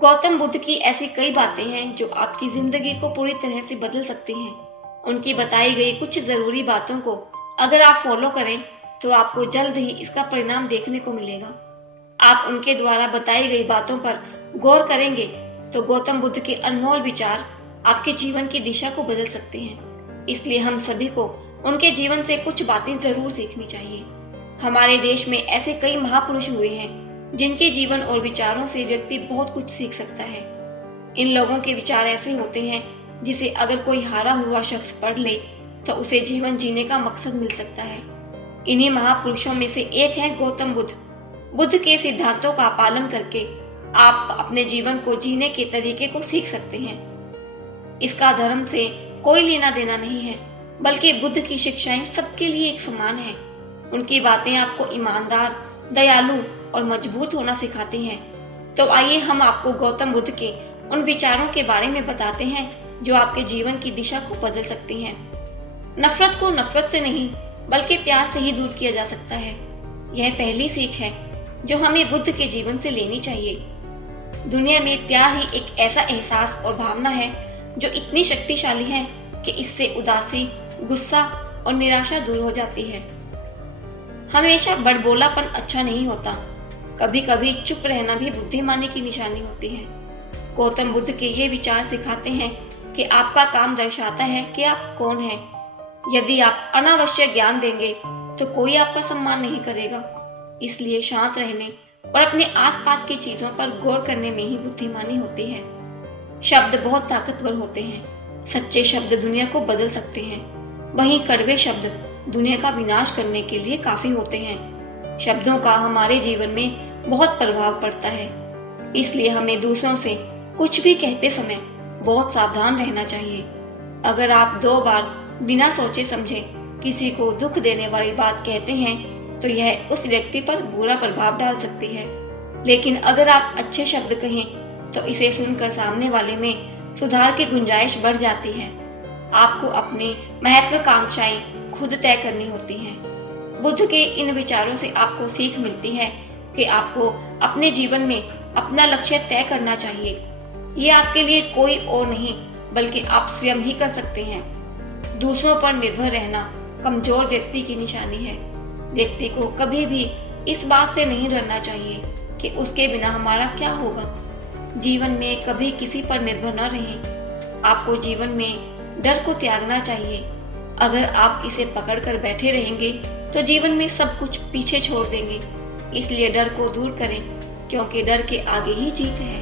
गौतम बुद्ध की ऐसी कई बातें हैं जो आपकी जिंदगी को पूरी तरह से बदल सकती हैं। उनकी बताई गई कुछ जरूरी बातों को अगर आप फॉलो करें तो आपको जल्द ही इसका परिणाम देखने को मिलेगा। आप उनके द्वारा बताई गई बातों पर गौर करेंगे तो गौतम बुद्ध के अनमोल विचार आपके जीवन की दिशा को बदल सकते हैं। इसलिए हम सभी को उनके जीवन से कुछ बातें जरूर सीखनी चाहिए। हमारे देश में ऐसे कई महापुरुष हुए हैं जिनके जीवन और विचारों से व्यक्ति बहुत कुछ सीख सकता है। इन लोगों के विचार ऐसे होते हैं जिसे अगर कोई हारा हुआ शख्स पढ़ ले तो उसे जीवन जीने का मकसद मिल सकता है। इन्हीं महापुरुषों में से एक है गौतम बुद्ध। बुद्ध के सिद्धांतों का पालन करके आप अपने जीवन को जीने के तरीके को सीख सकते हैं। इसका धर्म से कोई लेना देना नहीं है, बल्कि बुद्ध की शिक्षाएं सबके लिए एक समान है। उनकी बातें आपको ईमानदार, दयालु और मजबूत होना सिखाती हैं। तो आइए हम आपको गौतम बुद्ध के उन विचारों के बारे में बताते हैं जो आपके जीवन की दिशा को बदल सकती हैं। नफरत को नफरत से नहीं बल्कि प्यार से ही दूर किया जा सकता है। यह पहली सीख है जो हमें बुद्ध के जीवन से लेनी चाहिए। दुनिया में प्यार ही एक ऐसा एहसास और भावना है जो इतनी शक्तिशाली है कि इससे उदासी, गुस्सा और निराशा दूर हो जाती है। हमेशा बड़बोलापन अच्छा नहीं होता, कभी कभी चुप रहना भी बुद्धिमानी की निशानी होती है। गौतम बुद्ध के ये विचार सिखाते हैं कि आपका काम दर्शाता है कि आप कौन हैं। यदि आप अनावश्यक ज्ञान देंगे तो कोई आपका सम्मान नहीं करेगा। इसलिए शांत रहने और अपने आसपास की चीजों पर गौर करने में ही बुद्धिमानी होती है। शब्द बहुत ताकतवर होते हैं। सच्चे शब्द दुनिया को बदल सकते हैं, वहीं कड़वे शब्द दुनिया का विनाश करने के लिए काफी होते हैं। शब्दों का हमारे जीवन में बहुत प्रभाव पड़ता है, इसलिए हमें दूसरों से कुछ भी कहते समय बहुत सावधान रहना चाहिए। अगर आप 2 बार बिना सोचे समझे किसी को दुख देने वाली बात कहते हैं तो यह उस व्यक्ति पर बुरा प्रभाव डाल सकती है। लेकिन अगर आप अच्छे शब्द कहें तो इसे सुनकर सामने वाले में सुधार की गुंजाइश बढ़ जाती है। आपको अपनी महत्वाकांक्षाएं खुद तय करनी होती हैं। बुद्ध के इन विचारों से आपको सीख मिलती है कि आपको अपने जीवन में अपना लक्ष्य तय करना चाहिए। ये आपके लिए कोई और नहीं बल्कि आप स्वयं ही कर सकते हैं। दूसरों पर निर्भर रहना कमजोर व्यक्ति की निशानी है। व्यक्ति को कभी भी इस बात से नहीं डरना चाहिए कि उसके बिना हमारा क्या होगा। जीवन में कभी किसी पर निर्भर न रहें। आपको जीवन में डर को त्यागना चाहिए। अगर आप इसे पकड़कर बैठे रहेंगे तो जीवन में सब कुछ पीछे छोड़ देंगे। इसलिए डर को दूर करें, क्योंकि डर के आगे ही जीत है।